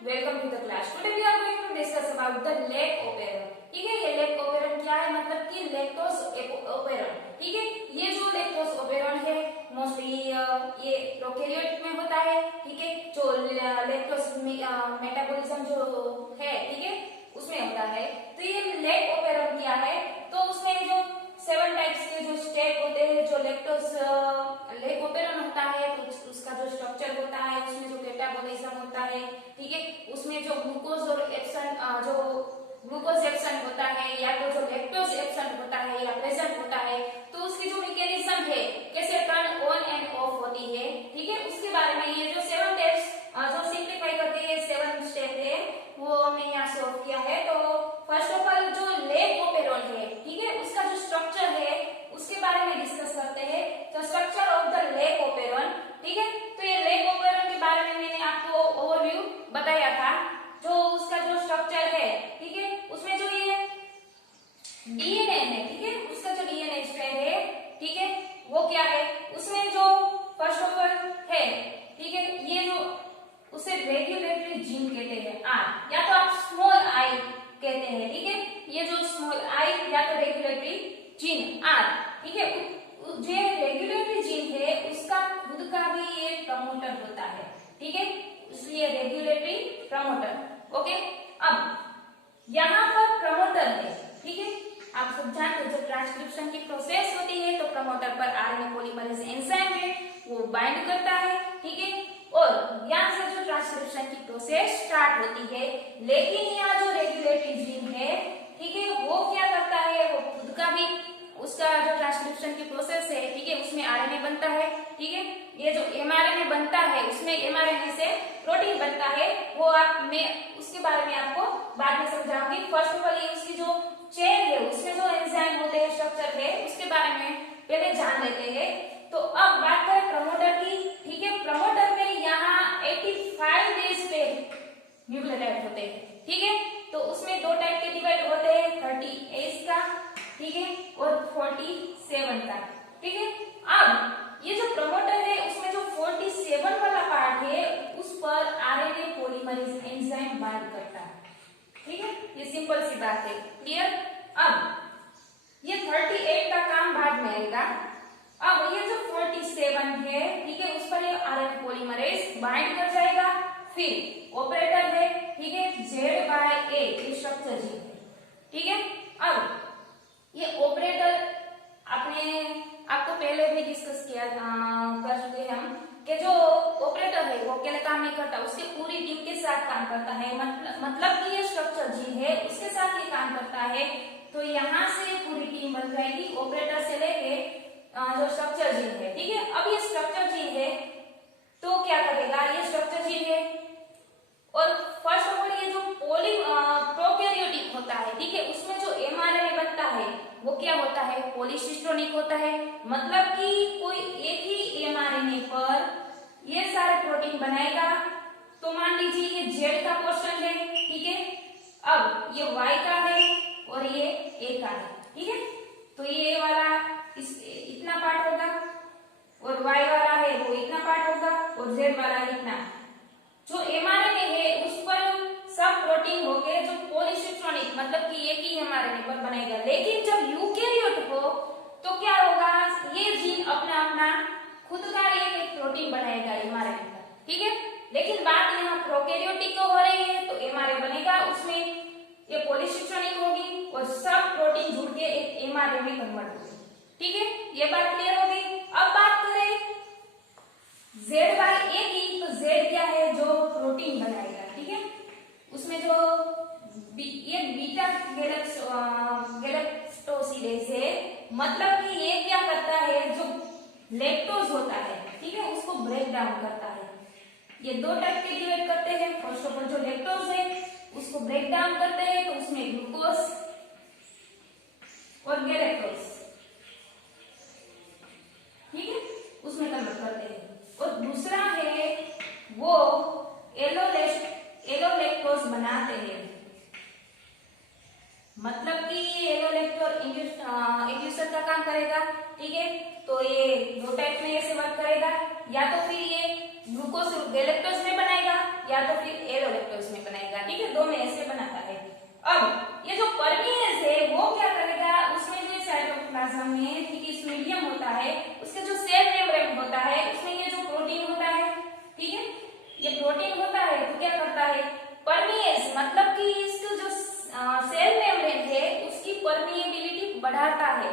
welcome to the class. Today we are going to discuss about the lake operon. ठीक है, ये lake operon क्या है, मतलब कि lactose operon. ठीक है, ये जो lactose operon है मोस्टली ये प्रोकैरियोट में होता है. ठीक है, जो lactose मेटाबॉलिज्म जो है, ठीक है, उसमें होता है. तो ये lake operon क्या है, तो उसमें जो 7 टाइप्स के जो स्टेप होते हैं, जो लैक्टोज लेक ओपेरन होता है, तो उसका जो स्ट्रक्चर होता है, उसमें जो मेटाबॉलिज्म होता है, ठीक है, उसमें जो ग्लूकोज और एप्सन जो ग्लूकोज एप्सन होता है या तो जो लैक्टोज एप्सन होता है या प्रेजेंट होता है, तो उसकी जो मैकेनिज्म है, कैसे टर्न ऑन एंड ऑफ होती है, ठीक है, उसके बारे में ये जो 7 स्टेप्स जो सिंप्लीफाई करके ये 7 स्टेप है वो हमने यहाँ सॉल्व किया है. तो फर्स्ट ऑफ ऑल जो लेक ओपेरन है, ठीक है, उसका जो स्ट्रक्चर है उसके बारे में डिस्कस करते हैं. तो structure of the lake operon, ठीक है, तो ये लेक ओपेरन के बारे में मैंने आपको ओवरव्यू बताया था. जो उसका जो स्ट्रक्चर है, ठीक है, उसमें जो ये डीएनए है, ठीक है, उसका जो डीएनए स्ट्रैंड है, ठीक है, वो क्या है, उसमें जो फर्स्ट ऑफ ऑल है, ठीक है, ये जो उसे रेगुलेटरी जीन कहते हैं, आर, या तो आप स्मॉल आई कहते हैं. ठीक है, ये जो स्मॉल आई या तो रेगुलेटरी जीन आर, ठीक है, जो रेगुलेटरी जीन है उसका खुद का भी ये प्रमोटर होता है. ठीक है, इसलिए रेगुलेटरी प्रमोटर. ओके, अब यहाँ पर प्रमोटर है, ठीक है, आप सब जानते हो जब ट्रांसक्रिप्शन की प्रोसेस होती है तो प्रमोटर पर आरएनए पॉलीमरेज एंजाइम है वो बाइंड करता है. ठीक है, और यहाँ से जो ट्रांसक्रिप्शन की प्रोसेस स्टार्ट होती है. लेकिन यहाँ जो रेगुलेटरी जीन है, ठीक है, वो क्या करता है, वो खुद का भी उसका जो ट्रांसक्रिप्शन की प्रोसेस है, ठीक है, उसमें आरएनए बनता है. ठीक है, ये जो एमआरएनए बनता है उसमें एमआरएनए से प्रोटीन बनता है, वो आप मैं उसके बारे में आपको बाद में समझाऊंगी. फर्स्ट ऑफ ऑल ये उसकी जो चेन है उसमें जो एंजाइम होते हैं, स्ट्रक्चर है, उसके बारे में पहले जान लेते हैं. तो अब बात करें प्रमोटर की. ठीक है, प्रमोटर में यहाँ 85 बेस पे न्यूक्लियोटाइड होते हैं. ठीक है, तो उसमें दो टाइप के डिवाइड होते हैं, 38 का, ठीक है, और 47 का. ठीक है, अब ये जो प्रमोटर है उसमें जो 47 वाला पार्ट है उस पर आरएनए पॉलीमरेज एंजाइम बाइंड करता है. ठीक है, ये सिंपल सी बात है. क्लियर. अब ये 38 का काम बाद में आएगा. अब ये जो 47 है, ठीक है, उस पर ये आरएनए पॉलीमरेज बाइंड कर जाएगा. फिर ऑपरेटर है, ठीक है, Z/A ये स्ट्रक्चर जी है. ठीक है, अब ये ऑपरेटर आपको पहले भी डिस्कस किया कर चुके हैं हम कि जो ऑपरेटर है वो अकेले काम नहीं करता, उसके पूरी टीम के साथ काम करता है. मतलब कि ये स्ट्रक्चर जी है उसके साथ ये काम करता है. तो यहाँ से पूरी टीम बन जाएगी ऑपरेटर से लेके जो स्ट्रक्चर जीन है. ठीक है, अब ये स्ट्रक्चर जीन है तो क्या करेगा, ये स्ट्रक्चर जीन है और फर्स्ट ऑफ ऑल ये जो प्रोकैरियोटिक होता है, ठीक है, उसमें जो एमआरएनए बनता है वो क्या होता है, पॉलीसिस्टोनिक होता है. मतलब कि कोई एक ही एमआरएनए पर ये सारे प्रोटीन बनाएगा. तो मान लीजिए ये जेड का पोर्शन है, ठीक है, अब ये वाई का है और ये ए का है. ठीक है, तो ये ए वाला इतना पार्ट होगा और y वाला है वो इतना पार्ट होगा और z वाला इतना. जो एमआरएनए है उस पर सब प्रोटीन होके जो पॉलीसिस्टोनिक मतलब कि एक ही एमआरएनए पर बनेगा. लेकिन जब यूकैरियोट हो तो क्या होगा, ये जीन अपना खुद का एक प्रोटीन बनाएगा एमआरएनए का. ठीक है, लेकिन बात यहाँ प्रोकैरियोटिक हो रही है तो एमआरएनए बनेगा, उसमें ये पॉलीसिस्टोनिक होगी और सब प्रोटीन जुड़ के एक एमआरएनए में कन्वर्ट होगी. ठीक है, ये बात क्लियर होगी. अब बात करें Z/A की, तो Z क्या है, जो प्रोटीन बनाएगा. ठीक है, उसमें जो ये बीटा गैलेक्टोसिडेज है, मतलब कि ये क्या करता है, जो लैक्टोज होता है, ठीक है, उसको ब्रेक डाउन करता है. ये दो टाइप के डिवाइड करते हैं. फर्स्ट ऑफ ऑल जो लैक्टोज है उसको ब्रेक डाउन करते हैं तो उसमें ग्लूकोज और गैलेक्टोज, ठीक है, उसमें कन्वर्ट करते हैं. और दूसरा है वो एलोलैक्टोज बनाते हैं. मतलब कि एलोलैक्टोज इंड्यूसर का काम करेगा. ठीक है, तो ये दो टाइप में ऐसे वर्क करेगा, या तो फिर ये ग्लूकोज गैलेक्टोज में बनाएगा या तो फिर एलोलैक्टोज में अब ये जो परमीएज है वो क्या करेगा, उसमें जो साइटोप्लाज्म में ठीक इस मीडियम होता है, उसके जो सेल मेम्ब्रेन होता है उसमें ये जो प्रोटीन होता है, ठीक है, ये प्रोटीन होता है तो क्या करता है, परमीएज मतलब कि इसको जो सेल मेम्ब्रेन है उसकी परमिएबिलिटी बढ़ाता है।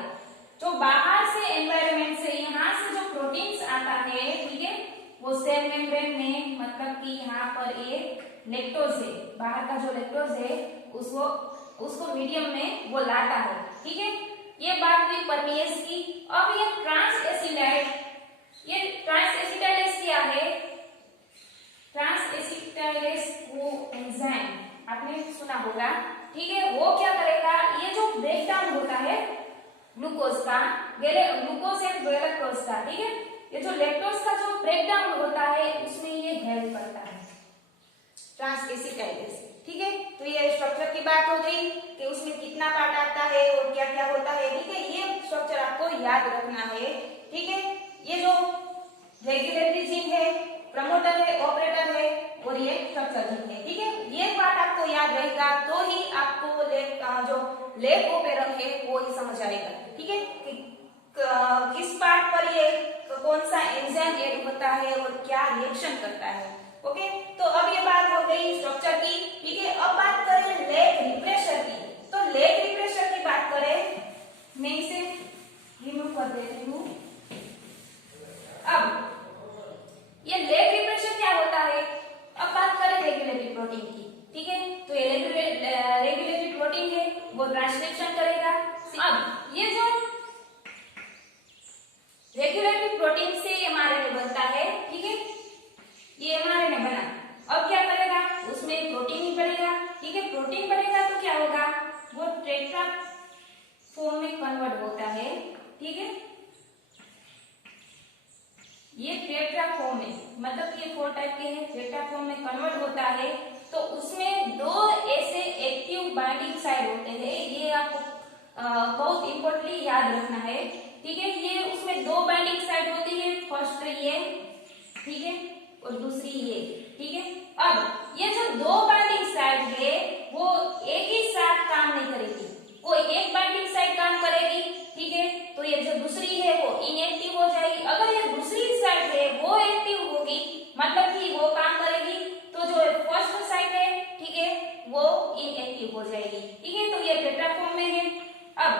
जो बाहर से एनवायरनमेंट से यहाँ से जो प्रोटीन्स आता है, ठीक है, वो सेल मेम्ब्रेन में मतलब कि यहाँ पर एक लैक्टोज है, बाहर का जो लैक्टोज है उसको मीडियम में वो लाता है, ठीक है, ये बात हुई परमीएज की। अब ये ट्रांसएसिडाइड, ये ट्रांसएसिडाइलेज क्या है, ट्रांसएसिडाइलेज वो एंजाइम आपने सुना होगा, ठीक है, वो क्या करेगा, ये जो ब्रेकडाउन होता है ग्लूकोज का, ग्लूकोज एंड गैलेक्टोज का, ठीक है, ये जो लैक्टोज का जो ब्रेकडाउन होता है उसमें ये हेल्प करता है ट्रांसएसिडाइलेज, ठीक है। तो ये स्ट्रक्चर की बात हो गई कि उसमें कितना पार्ट आता है और क्या क्या होता है, ठीक है, ये स्ट्रक्चर आपको याद रखना है, ठीक है। ये जो रेगुलेटरी जीन है, प्रमोटर है, ऑपरेटर है और ये स्ट्रक्चर जीन है, ठीक है, ये पार्ट आपको याद रहेगा तो ही आपको जो लेग ओपेरम है वो ही समझ आएगा, ठीक है, किस पार्ट पर ये कौन सा एंजाइम ऐड होता है और क्या रिएक्शन करता है, ओके। तो अब ये बात हो गई स्ट्रक्चर की, ठीक है। अब बात करें लेग रिप्रेशर की, तो लेग रिप्रेशर की बात करें, मैं इसे रिमूव कर देती हूँ। अब ये लेग रिप्रेशर क्या होता है, अब बात करें रेगुलेटरी प्रोटीन की, ठीक है, तो ये रेगुलेटरी प्रोटीन है वो ट्रांसक्रिप्शन करेगा। अब ये जो रेगुलेटरी प्रोटीन से एमआरएनए बनता है, ठीक है, ये एमआरएनए बना, अब क्या करेगा, उसमें प्रोटीन ही बनेगा, ठीक है, प्रोटीन बनेगा तो क्या होगा, वो टेट्रा फॉर्म में कन्वर्ट होता है, ठीक है, ये टेट्रा फॉर्म में मतलब ये 4 टाइप के हैं, टेट्रा फॉर्म में कन्वर्ट होता है, तो उसमें 2 ऐसे एक्टिव बाइंडिंग साइट होते हैं, ये आपको बहुत इंपॉर्टेंटली याद रखना है, ठीक है, ये उसमें 2 बाइंडिंग साइट होती है, फर्स्ट ये, ठीक है, और दूसरी ये, ठीक है। अब ये जो 2 बाइंडिंग साइट है वो एक ही साथ काम नहीं करेगी, कोई एक बाइंडिंग साइट काम करेगी, ठीक है, तो ये जो दूसरी है वो इनएक्टिव हो जाएगी, अगर ये दूसरी साइट है वो एक्टिव होगी मतलब कि वो काम करेगी, तो जो फर्स्ट साइट है, ठीक है, वो इनएक्टिव हो जाएगी, ठीक है, तो ये टेट्रा फॉर्म में है। अब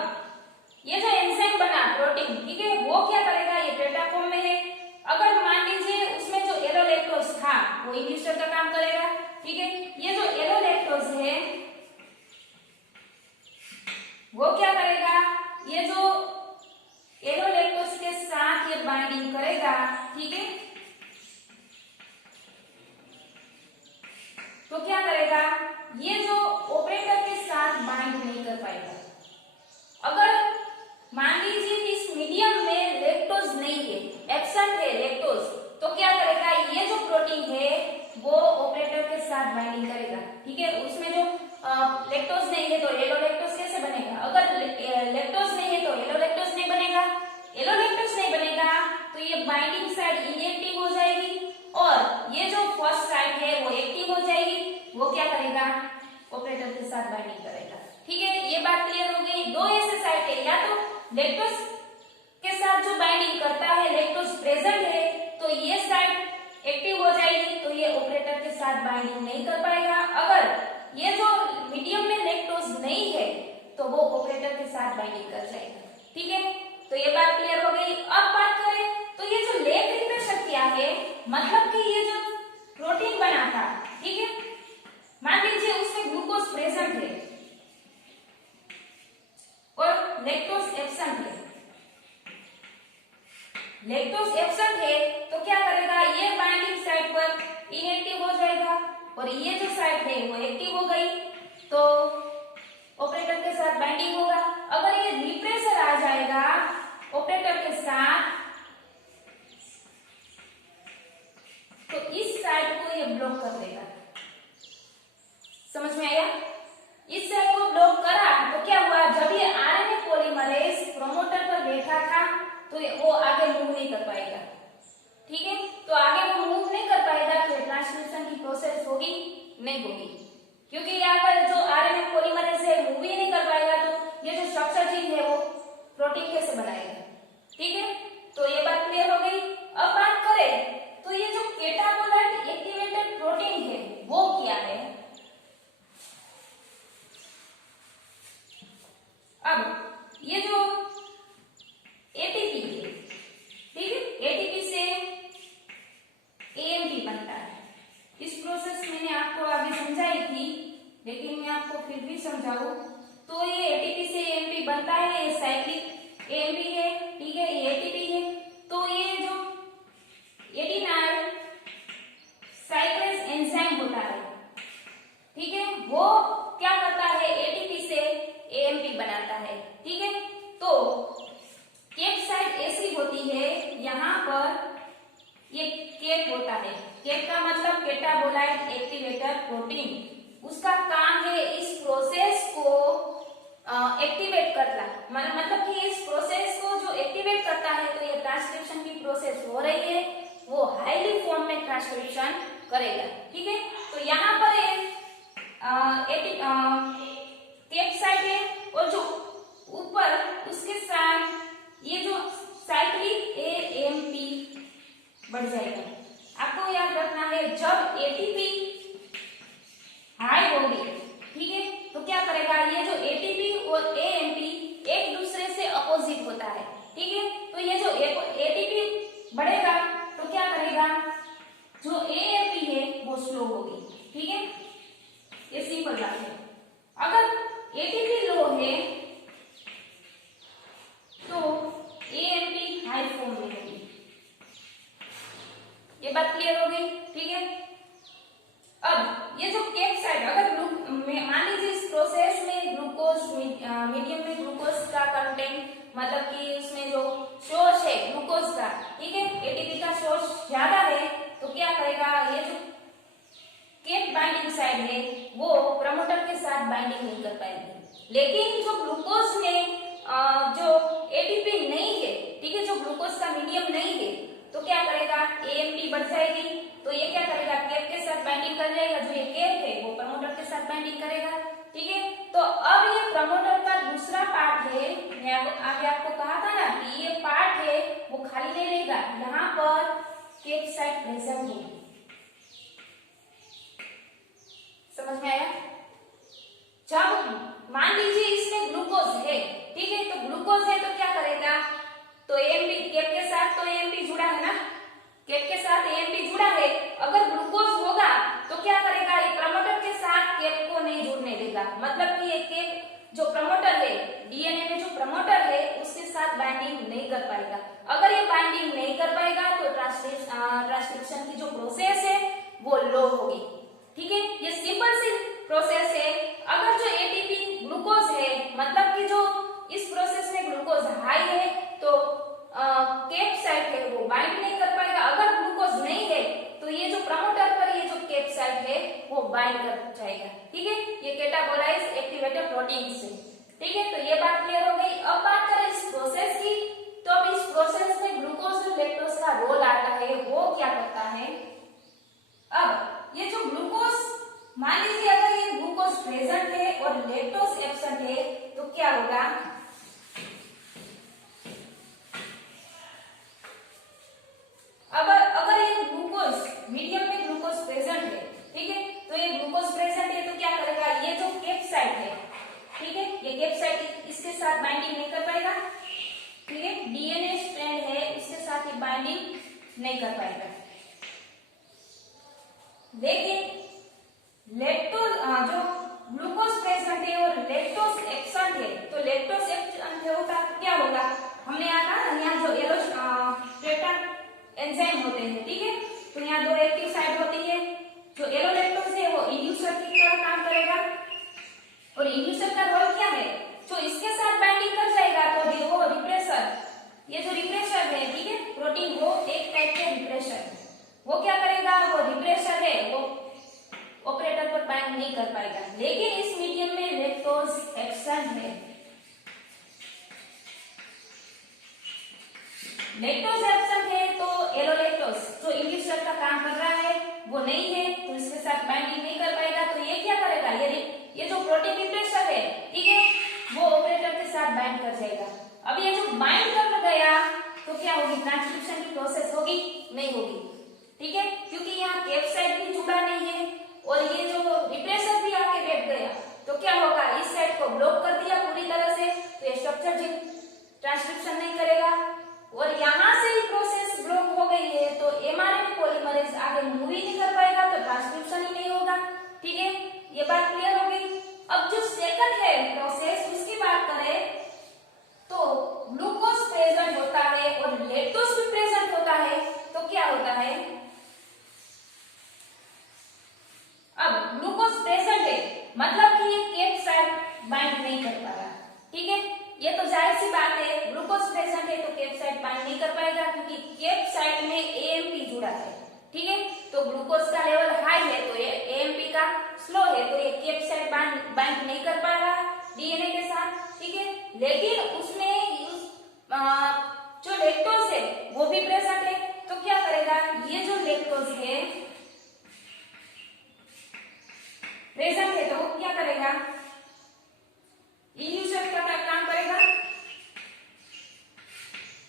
ये जो एंजाइम बना प्रोटीन, ठीक है, वो क्या करेगा, ये टेट्रा फॉर्म में है, अगर मान लीजिए उसमें जो एलोलैक्टोज था वो इनिशिएटर का काम करेगा, ठीक है, ये जो एलोलैक्टोज है वो क्या करेगा, ये जो एलोलैक्टोज के साथ ये बाइंडिंग करेगा, ठीक है, तो क्या करेगा, ये जो ऑपरेटर के साथ बाइंड नहीं कर पाएगा। अगर मान लीजिए कि इस मीडियम में लैक्टोज नहीं है, एब्सेंट है लैक्टोज, तो क्या करेगा, ये जो प्रोटीन है वो ऑपरेटर के साथ बाइंडिंग करेगा, ठीक है, उसमें जो लैक्टोज नहीं है तो एलोलैक्टोज कैसे बनेगा, अगर लैक्टोज नहीं है तो एलोलैक्टोज नहीं बनेगा, एलोलैक्टोज नहीं बनेगा तो ये बाइंडिंग साइड इनएक्टिव हो जाएगी और ये जो फर्स्ट साइड है वो एक्टिव हो जाएगी, वो क्या करेगा, ऑपरेटर के साथ बाइंडिंग करेगा, ठीक है, ये बात क्लियर हो गई। 2 ऐसे साइट है, या तो लैक्टोज के साथ जो बाइंडिंग करता है लैक्टोज प्रेजेंट है तो ये साइट एक्टिव हो जाएगी, तो ये ऑपरेटर के साथ बाइंडिंग नहीं कर पाएगा, अगर ये जो मीडियम में लैक्टोज नहीं है तो वो ऑपरेटर के साथ बाइंडिंग कर जाएगा, ठीक है, तो ये बात क्लियर हो गई। अब बात करें तो ये जो लेग रिप्रेशर क्या है, मतलब कि ये जो प्रोटीन बना था, ठीक है, मान लीजिए उसमें ग्लूकोज प्रेजेंट है और लैक्टोज एब्सेंट है, लैक्टोज एब्सेंट है तो क्या करेगा, ये बाइंडिंग साइट पर इनएक्टिव हो जाएगा और ये जो साइट है वो एक्टिव हो गई तो ऑपरेटर के साथ बाइंडिंग होगा। अगर ये रिप्रेशर आ जाएगा ऑपरेटर के साथ तो इस साइड को ये ब्लॉक कर देगा, समझ में आया, इस साइड को ब्लॉक करा तो क्या हुआ, जब ये आरएनए पॉलीमरेज प्रोमोटर पर बैठा था तो वो आगे मूव नहीं कर पाएगा, ठीक है, तो आगे वो मूव नहीं कर पाएगा तो ट्रांसक्रिप्शन की प्रोसेस होगी नहीं होगी, क्योंकि यहाँ पर जो आरएनए पॉलीमरेज है मूव ही नहीं कर पाएगा, तो ये जो स्ट्रक्चर चेंज है वो प्रोटीन कैसे बनाएगा। ठीक है, तो ये बात क्लियर हो गई। अब बात करें तो ये जो कैटाबोलाइट एक्टिवेटेड प्रोटीन है वो क्या है। अब ये जो एटीपी है, ठीक है, एटीपी से एएमपी बनता है। इस प्रोसेस मैंने आपको आगे समझाई थी, लेकिन मैं आपको फिर भी समझाऊं तो ये एटीपी से एएमपी बनता है, ये साइक्लिक एएमपी है, ठीक है, ये एटीपी है। तो ये जो एडिनाइल साइक्लेज एंजाइम होता है, ठीक है, वो क्या करता है, एटीपी से एएमपी बनाता है। ठीक है, तो कैप्साइड ऐसी होती है, यहाँ पर ये केप होता है, केप का मतलब कैटाबोलाइट एक्टिवेटर प्रोटीन, उसका काम है इस प्रोसेस को एक्टिवेट करना। मतलब कि इस प्रोसेस को जो एक्टिवेट करता है, तो ये ट्रांसक्रिप्शन की प्रोसेस हो रही है, वो हाईली फॉर्म में ट्रांसक्रिप्शन करेगा। ठीक है, तो यहाँ पर कैप्साइड है और जो ऊपर उसके साथ ये जो साइक्लिक एएमपी बढ़ जाएगा। आपको याद रखना है, जब एटीपी हाई होगी, ठीक है, तो क्या करेगा, ये जो एटीपी और एएमपी एक दूसरे से अपोजिट होता है। ठीक है, तो ये जो एटीपी बढ़ेगा तो क्या करेगा, जो एएमपी है वो स्लो होगी। ठीक है, ये सिंपल बात है। अगर एटीपी लो है तो एएमपी हाई फॉर्म में होगी। ये बात क्लियर हो गई। ठीक है, अब ये जो कैप्साइड, अगर मान लीजिए इस प्रोसेस में ग्लूकोज मीडियम में ग्लूकोज का कंटेंट, मतलब कि उसमें जो सोर्स है ग्लूकोज का, ठीक है, एटीपी का सोर्स ज्यादा है, तो क्या करेगा, ये जो केप बाइंडिंग साइड है वो प्रमोटर के साथ बाइंडिंग नहीं कर पाएगी। लेकिन जो ग्लूकोज में जो एटीपी नहीं है, ठीक है, जो ग्लूकोज का मीडियम नहीं है, तो क्या करेगा, एएमपी बढ़ जाएगी, तो ये क्या करेगा, केप के साथ बाइंडिंग कर जाएगा, जो ये केप है वो प्रमोटर के साथ बाइंडिंग करेगा। ठीक है, तो अब ये प्रमोटर का दूसरा पार्ट है, मैं आगे आपको कहा था ना कि ये पार्ट है वो खाली नहीं रहेगा, यहाँ पर कैप्साइड प्रेजेंट होगी। समझ में आया। जब मान लीजिए इसमें ग्लूकोज है, ठीक है, तो ग्लूकोज है तो क्या करेगा, तो एएमपी केप के साथ तो एएमपी जुड़ा है ना, केप के साथ एएमपी जुड़ा है, अगर ग्लूकोज होगा तो क्या करेगा, ये प्रमोटर के साथ केप को नहीं जुड़ने देगा। मतलब कि ये केप जो प्रमोटर है, डीएनए में जो प्रमोटर है उसके साथ बाइंडिंग नहीं कर पाएगा। अगर ये बाइंडिंग नहीं कर पाएगा तो ट्रांसक्रिप्शन की जो प्रोसेस है वो लो होगी। ठीक है, ये सिंपल सी प्रोसेस है। अगर जो एटीपी ग्लूकोज है, मतलब कि जो इस प्रोसेस में ग्लूकोज हाई है, तो कैप्साइड है वो बाइंड नहीं कर पाएगा। अगर ग्लूकोज नहीं है तो ये जो प्रमोटर पर ये जो कैप्साइड है वो बाइंड कर जाएगा। ठीक है, ये कैटाबोलाइज एक्टिवेटेड प्रोटीन से। ठीक है, तो ये बात क्लियर हो गई। अब बात करें इस प्रोसेस की, तो अब इस प्रोसेस में ग्लूकोज और लैक्टोज का रोल आता है, वो क्या करता है। अब ये जो ग्लूकोज, मान लीजिए अगर ये ग्लूकोज प्रेजेंट है और लैक्टोज एब्सेंट है, तो क्या होगा, अगर ये ग्लूकोज मीडियम में ग्लूकोज प्रेजेंट है, ठीक है, तो ये ग्लूकोज प्रेजेंट है तो क्या करेगा, ये जो कैप्साइड है, ठीक है, ये कैप्साइड इसके साथ बाइंडिंग नहीं कर पाएगा। ठीक है, डीएनए स्ट्रैंड है इसके साथ ये बाइंडिंग नहीं कर पाएगा। लेकिन लैक्टोज जो ग्लूकोज प्रेजेंट है और लैक्टोज एब्सेंट है, तो लैक्टोज एब्सेंट होगा क्या होगा, हमने यहाँ जो येलो स्ट्रेटा एंजाइम होते हैं, ठीक है, तो यहाँ दो एक्टिव साइट होती है। जो येलो लैक्टोज है वो इंड्यूसर की तरह काम करेगा, और इंड्यूसर का रोल क्या है, जो इसके साथ बाइंडिंग कर जाएगा तो वो रिप्रेसर, ये जो रिप्रेसर है, ठीक है, प्रोटीन वो एक टाइप के रिप्रेसर, वो क्या करेगा, वो रिप्रेसर है वो ऑपरेटर पर बाइंड नहीं कर पाएगा। लेकिन इस मीडियम में लैक्टोज एब्सेंट है, लैक्टोज एब्सेंट है, तो एलोलैक्टोज जो इंड्यूसर का काम कर रहा है वो नहीं है, तो इसके साथ बाइंडिंग नहीं कर पाएगा। तो ये क्या करेगा, ये ट्रांसक्रिप्शन की प्रोसेस होगी? नहीं होगी। ठीक है, क्योंकि यहाँ कैप्साइड भी जुड़ा नहीं है और ये जो रिप्रेसर भी आके बैठ गया, तो क्या होगा, इस साइड को ब्लॉक कर दिया पूरी तरह से, तो ये स्ट्रक्चर ट्रांसक्रिप्शन नहीं करेगा और यहाँ से ही प्रोसेस ब्लॉक हो गई है, तो एमआरएनए पॉलीमरेज आगे मूव ही नहीं कर पाएगा, तो ट्रांसक्रिप्शन ही नहीं होगा। ठीक है, ये बात क्लियर हो गई। अब जो सेकंड है प्रोसेस, उसकी बात करें तो ग्लूकोज प्रेजेंट होता है और लैक्टोज भी प्रेजेंट होता है, तो क्या होता है, अब ग्लूकोज प्रेजेंट है मतलब कि ये कैप्साइड बाइंड नहीं कर पा रहा। ठीक है, ये तो जाहिर सी बात है, ग्लूकोज प्रेजेंट है तो कैप्साइड बाइंड नहीं कर पाएगा क्योंकि कैप्साइड में एएमपी जुड़ा है। ठीक है, तो ग्लूकोज का लेवल हाई है तो ये एएमपी का स्लो है, तो ये कैप्साइड बाइंड नहीं कर पा रहा डीएनए के साथ। ठीक है, लेकिन उसमें जो लैक्टोज है वो भी प्रेजेंट है, तो क्या करेगा, ये जो लैक्टोज है प्रेजेंट है तो वो क्या करेगा, इन्ड्यूसर का काम करेगा,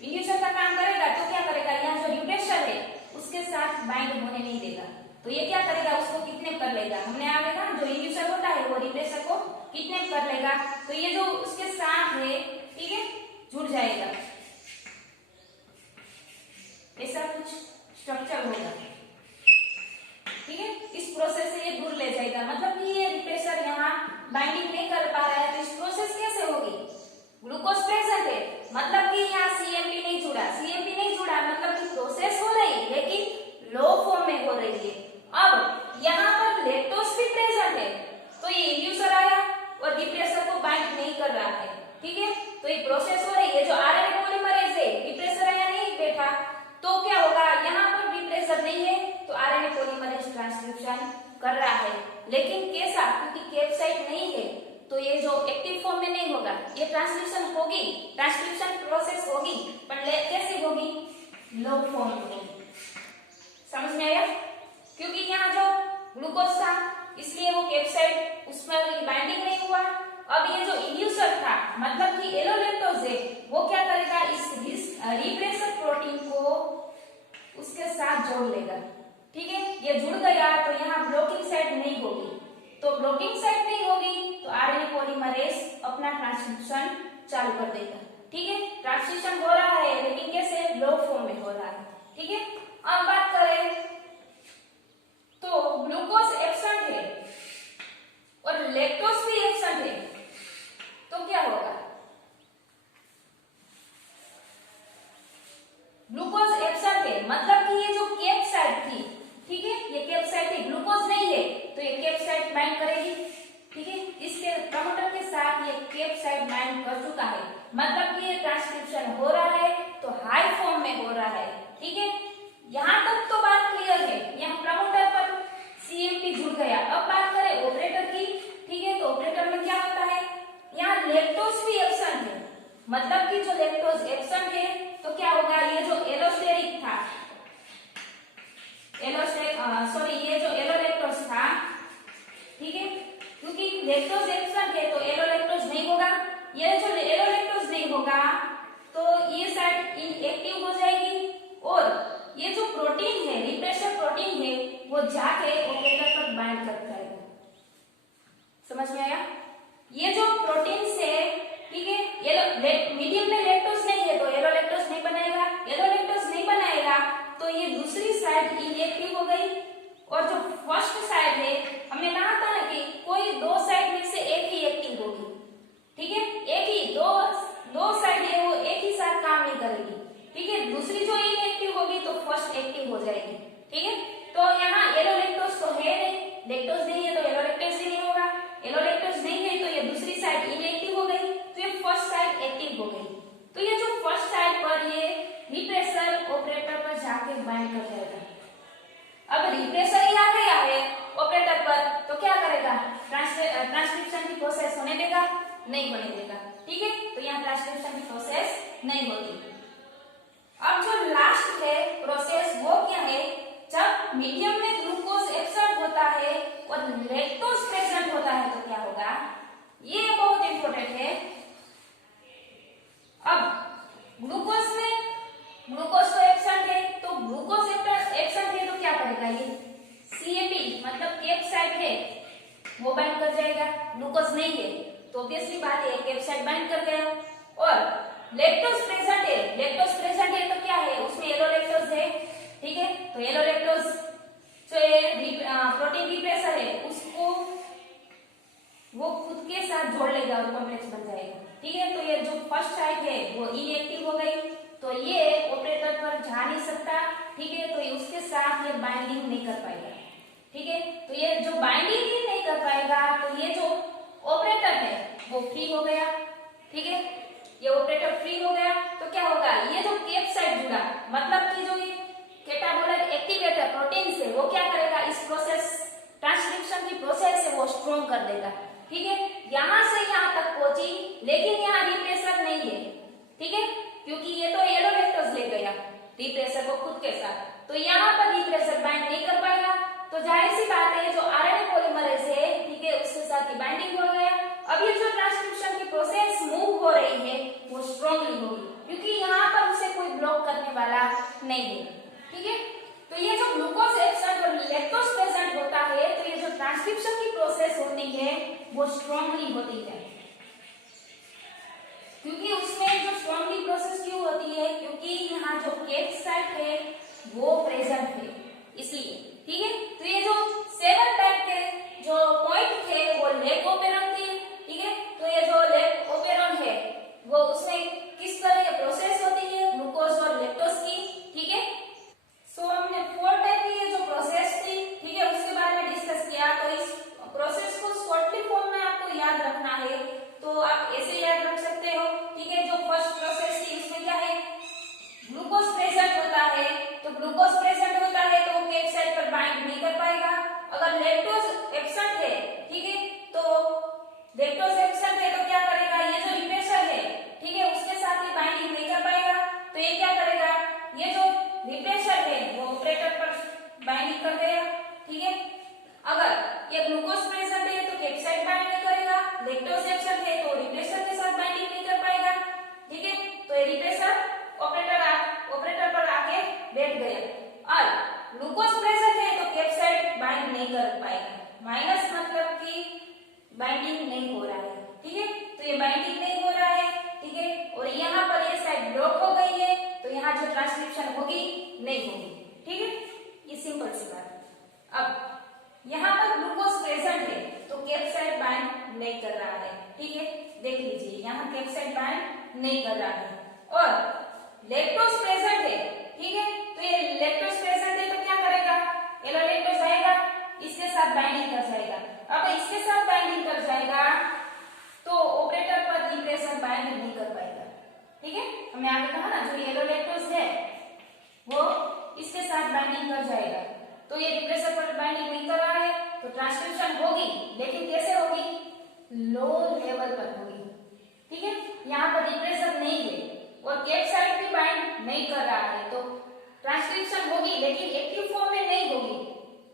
इन्ड्यूसर का काम करेगा, तो क्या करेगा, यहाँ जो रिप्रेसर है उसके साथ बाइंड होने नहीं देगा, तो ये क्या करेगा, उसको किडनैप कर लेगा। हमने आगे ना जो इन्ड्यूसर होता है वो रिप्रेसर को किडनैप कर लेगा, तो ये जो उसके साथ है, ठीक है, जुड़ जाएगा, ऐसा कुछ स्ट्रक्चर होगा। ठीक है, इस प्रोसेस से ये दूर ले जाएगा, मतलब कि ये रिप्रेसर यहाँ बाइंडिंग नहीं कर पा रहा है, तो इस प्रोसेस कैसे होगी, ग्लूकोज प्रेजेंट है मतलब कि यहाँ सीएमपी नहीं जुड़ा, सीएमपी नहीं जुड़ा मतलब कि प्रोसेस हो रही है लेकिन लो फॉर्म में हो रही है। अब यहाँ पर लैक्टोज भी प्रेजेंट है, तो ये इंड्यूसर आया और रिप्रेसर को बाइंड नहीं कर रहा है। ठीक है, तो ये प्रोसेस हो रही है, जो आरएनए पॉलीमरेज है रिप्रेसर आया नहीं बैठा, तो क्या होगा, यहाँ पर रिप्रेसर नहीं है तो आरएनए पॉलीमरेज ट्रांसक्रिप्शन कर रहा है, लेकिन कैसा, क्योंकि कैप्साइड नहीं है तो ये जो एक्टिव फॉर्म में नहीं होगा, ये ट्रांसक्रिप्शन होगी, ट्रांसक्रिप्शन प्रोसेस होगी, पर कैसे होगी, लो फॉर्म में होगी। समझ में आया, क्योंकि यहाँ जो ग्लूकोज था इसलिए वो कैप्साइड उसमें बाइंडिंग नहीं हुआ। अब ये जो इंड्यूसर था मतलब कि एलोलैक्टोज है, वो क्या करेगा, इस रिप्रेसर प्रोटीन को उसके साथ जोड़ लेगा। ठीक है, ये जुड़ गया तो यहाँ ब्लॉकिंग साइट नहीं होगी, तो ब्लॉकिंग साइट नहीं होगी तो आरएनए पॉलीमरेज अपना ट्रांसक्रिप्शन चालू कर देगा। ठीक है, ट्रांसक्रिप्शन हो रहा है लेकिन कैसे, लो फॉर्म में हो रहा है। ठीक है, अब बात करें तो ग्लूकोज एब्सेंट है और लैक्टोज भी एब्सेंट है, तो क्या होगा, ग्लूकोज एब्सेंट है मतलब कि ये जो कैप्साइड थी, ठीक है, ये कैप्साइड थी, ग्लूकोज नहीं है तो ये कैप्साइड बाइंड करेगी। ठीक है, इसके प्रमोटर के साथ ये कैप्साइड बाइंड कर चुका है, मतलब कि ये ट्रांसक्रिप्शन हो रहा है तो हाई फॉर्म में हो रहा है। ठीक है, यहाँ तक तो बात क्लियर है, यहाँ प्रमोटर पर सीएमपी जुड़ गया। अब बात करें ऑपरेटर की। ठीक है, तो ऑपरेटर में क्या होता है, यहाँ लैक्टोज भी एब्सेंट है, मतलब कि जो लैक्टोज एब्सेंट है तो क्या होगा, ये जो एलोस्टेरिक था, ये जो एलोलैक्टोज था, ठीक है, क्योंकि लैक्टोज एब्सेंट है तो एलोलैक्टोज नहीं होगा, ये जो एलोलैक्टोज नहीं होगा तो ये साइड इनएक्टिव हो जाएगी और ये जो प्रोटीन है, रिप्रेसर प्रोटीन है, वो जाके ऑपरेटर पर बाइंड कर जाएगा। समझ में आया, ये जो प्रोटीन से, ठीक है, मीडियम में लैक्टोज नहीं है तो एलोलैक्टोज नहीं बनाएगा, एलोलैक्टोज नहीं बनाएगा तो ये दूसरी साइड इनएक्टिव हो गई और जो फर्स्ट साइड है, हमने कहा था ना कि कोई दो साइड में से एक ही एक्टिव होगी। ठीक है, एक ही दो साइड है वो एक ही साथ काम नहीं करेगी। ठीक है, दूसरी जो इनएक्टिव होगी तो फर्स्ट एक्टिव हो जाएगी। ठीक है, तो यहाँ एलोलैक्टोज तो है नहीं, लैक्टोज नहीं है तो एलोलैक्टोज भी नहीं होगा, एलोलैक्टोज नहीं है तो ये दूसरी साइड इनएक्टिव हो गई तो ये फर्स्ट साइड एक्टिव हो गई, तो ये जो फर्स्ट साइड पर ये रिप्रेसर ऑपरेटर पर जाके बाइंड कर जाएगा। अब रिप्रेसर ही आ गया है ऑपरेटर पर तो क्या करेगा, ट्रांसक्रिप्शन की प्रोसेस होने देगा, नहीं होने देगा। ठीक है, तो यहाँ ट्रांसक्रिप्शन की प्रोसेस नहीं होती। अब जो लास्ट है प्रोसेस वो क्या है, जब मीडियम में ग्लूकोज एब्सॉर्ब होता है और लैक्टोज प्रेजेंट होता है तो क्या होगा, ये बहुत इंपॉर्टेंट है। अब ग्लूकोज मतलब कैप्साइड है वो बाइंड कर जाएगा, ग्लूकोज नहीं है तो ऑब्वियसली बात है कैप्साइड बाइंड कर गया। और लैक्टोज प्रेजेंट है तो क्या है उसमें येलो लैक्टोज है, ठीक है, तो येलो लैक्टोज जो प्रोटीन रिप्लेसर है उसको वो खुद के साथ जोड़ लेगा और कॉम्प्लेक्स बन जाएगा, ठीक है। तो ये जो फर्स्ट साइट है वो इनएक्टिव हो गई, तो ये ऑपरेटर पर जा नहीं सकता, ठीक है, तो ये उसके साथ ये बाइंडिंग नहीं कर पाएगा, ठीक है। तो ये जो बाइंडिंग ही नहीं कर पाएगा तो ये जो ऑपरेटर है वो फ्री हो गया, ठीक है, ये ऑपरेटर फ्री हो गया तो क्या होगा, ये जो कैप्साइड जुड़ा मतलब कि जो ये कैटाबोलाइट एक्टिवेटर प्रोटीन से वो क्या करेगा, इस प्रोसेस ट्रांसक्रिप्शन की प्रोसेस है वो स्ट्रॉन्ग कर देगा, ठीक है। यहां से यहां तक पहुंची लेकिन यहां रिप्लेसर नहीं है, ठीक है, क्योंकि ये तो येलो लैक्टोज ले गया रिप्लेसर को खुद के साथ, तो यहां पर रिप्लेसर बाइंड नहीं कर पाएगा, तो जाहिर सी बात है जो आरएनए पॉलीमरेज है, ठीक है, उसके साथ ही बाइंडिंग हो गया। अब ये जो ट्रांसक्रिप्शन की प्रोसेस मूव हो रही है वो स्ट्रांगली होगी क्योंकि यहाँ पर उसे कोई ब्लॉक करने वाला नहीं है, ठीक है। तो ये जो ग्लूकोज एब्सेंट और लैक्टोज प्रेजेंट होता है तो ये जो ट्रांसक्रिप्शन की प्रोसेस होती है वो स्ट्रांगली होती है, क्योंकि उसमें जो स्ट्रांगली प्रोसेस क्यों होती है, क्योंकि यहाँ जो कैप्साइड है वो प्रेजेंट है इसलिए, ठीक है। तो ये जो 7 टाइप के जो पॉइंट थे वो लेक ओपेरॉन थे, ठीक है, तो ये जो लेक ओपेरॉन है वो उसमें किस तरह की प्रोसेस होती है ग्लूकोज और लैक्टोज की, ठीक है। सो हमने 4 टाइप की ये जो प्रोसेस थी, ठीक है, उसके बारे में डिस्कस किया। तो इस प्रोसेस को शॉर्टली फॉर्म में आपको याद रखना है तो आप ऐसे याद रख सकते हो, ठीक है। जो फर्स्ट प्रोसेस थी उसमें क्या है, ग्लूकोज प्रेजेंट होता है, तो ग्लूकोज प्रेजेंट होता है तो वो कैप्साइड पर बाइंड नहीं कर पाएगा। अगर लैक्टोज एब्सेंट है, ठीक है, तो लैक्टोज एब्सेंट है तो क्या करेगा, ये जो रिप्लेसर है, ठीक है, उसके साथ ही बाइंडिंग नहीं कर पाएगा, तो ये क्या करेगा, ये जो रिप्लेसर है वो ऑपरेटर पर बाइंडिंग कर देगा, ठीक है। अगर ये ग्लूकोज प्रेजेंट है तो कैप्साइड बाइंड नहीं करेगा, लैक्टोज एब्सेंट है तो रिप्लेसर के साथ बाइंडिंग नहीं कर पाएगा, ठीक है। तो ये रिप्लेसर ऑपरेटर पर आके बैठ गया। और ग्लूकोज प्रेजेंट है तो कैप्साइड बाइंड नहीं कर पाएगा, माइनस मतलब कि बाइंडिंग नहीं हो रहा है, ठीक है। तो ये बाइंडिंग नहीं हो रहा है, ठीक है, और यहाँ पर ये साइड ब्लॉक हो गई है तो यहाँ जो ट्रांसक्रिप्शन होगी नहीं होगी, ठीक है, ये सिंपल सी बात। अब यहाँ पर ग्लूकोज प्रेजेंट है तो कैप्साइड बाइंड नहीं कर रहा है, ठीक है, देख लीजिए यहाँ कैप्साइड बाइंड नहीं कर रहा है। और लैक्टोज प्रेजेंट है, ठीक है, तो ये लैक्टोज प्रेजेंट है तो क्या करेगा, येलो लैक्टोज आएगा इसके साथ बाइंडिंग कर जाएगा। अब इसके साथ बाइंडिंग कर जाएगा तो ऑपरेटर पर रिप्लेसर बाइंड नहीं कर पाएगा, ठीक है। हमने आगे कहा ना जो येलो लैक्टोज है वो इसके साथ बाइंडिंग कर जाएगा, तो ये रिप्लेसर पर बाइंडिंग नहीं कर रहा है तो ट्रांसक्रिप्शन होगी लेकिन कैसे होगी, लो लेवल पर होगी, ठीक है। यहाँ पर रिप्लेसर नहीं है और कैप्साइड भी बाइंड नहीं कर रहा है तो ट्रांसक्रिप्शन होगी लेकिन एक्टिव फॉर्म में नहीं होगी,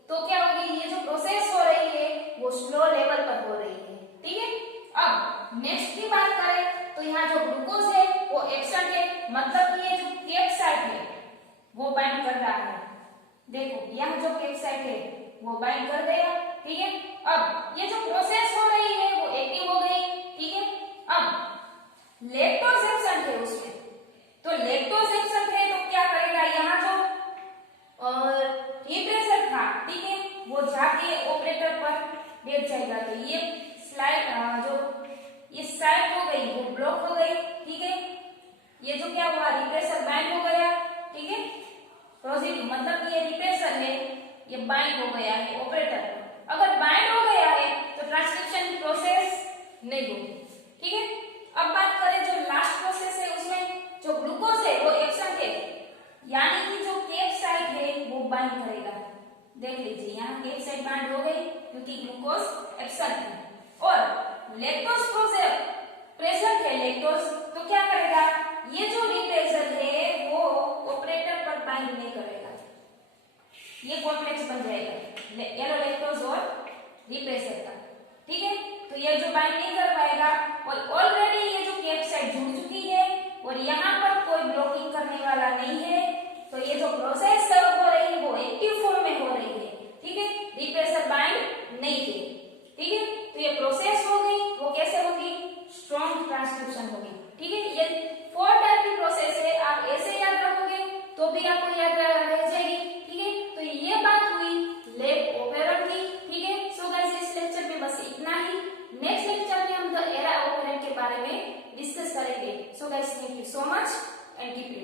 तो क्या होगी, ये जो प्रोसेस हो रही है वो स्लो लेवल पर हो रही है, ठीक है। अब नेक्स्ट की बात करें तो यहाँ जो ग्लूकोज है वो एब्सेंट है, मतलब ये जो कैप्साइड है वो बाइंड कर रहा है, देखो यहाँ जो कैप्साइड है वो बाइंड कर गया, ठीक है। अब ये जो प्रोसेस हो रही है वो एक्टिव हो गई, ठीक है। अब लैक्टोज एब्सेंट है उसमें, तो लैक्टोज एब्सेंट है तो क्या करेगा, यहाँ जो रिप्लेसर था, ठीक है, वो जाके ऑपरेटर पर बैठ जाएगा, तो ये स्लाइड जो इस साइड हो गई वो ब्लॉक हो गई, ठीक है। ये जो क्या हुआ, रिप्लेसर बाइंड हो गया, ठीक है, पॉजिटिव मतलब ये रिप्लेसर है ये बाइंड हो गया है ऑपरेटर पर। अगर बाइंड हो गया है तो ट्रांसक्रिप्शन की प्रोसेस नहीं होगी, ठीक है। अब बात करें जो लास्ट प्रोसेस है उसमें जो ग्लूकोज है वो एब्सेंट है, यानी कि जो कैप्साइड है वो बाइंड करेगा, देख लीजिए यहाँ कैप्साइड बाइंड हो गई क्योंकि ग्लूकोज एब्सेंट है। और लैक्टोज प्रेजेंट है लैक्टोज तो क्या करेगा, ये जो रिप्लेसर है वो ऑपरेटर पर बाइंड नहीं करेगा, ये कॉम्प्लेक्स बन जाएगा येलो लैक्टोज और रिप्लेसर का, ठीक है। तो ये जो बाइंड नहीं कर पाएगा और ऑलरेडी ये जो कैप्साइड जुड़ चुकी है और यहाँ पर कोई ब्लॉकिंग करने वाला नहीं है, तो ये जो प्रोसेस हो रही है वो एक्टिव फॉर्म में हो रही है, ठीक है। Replacer you so much and keep reading.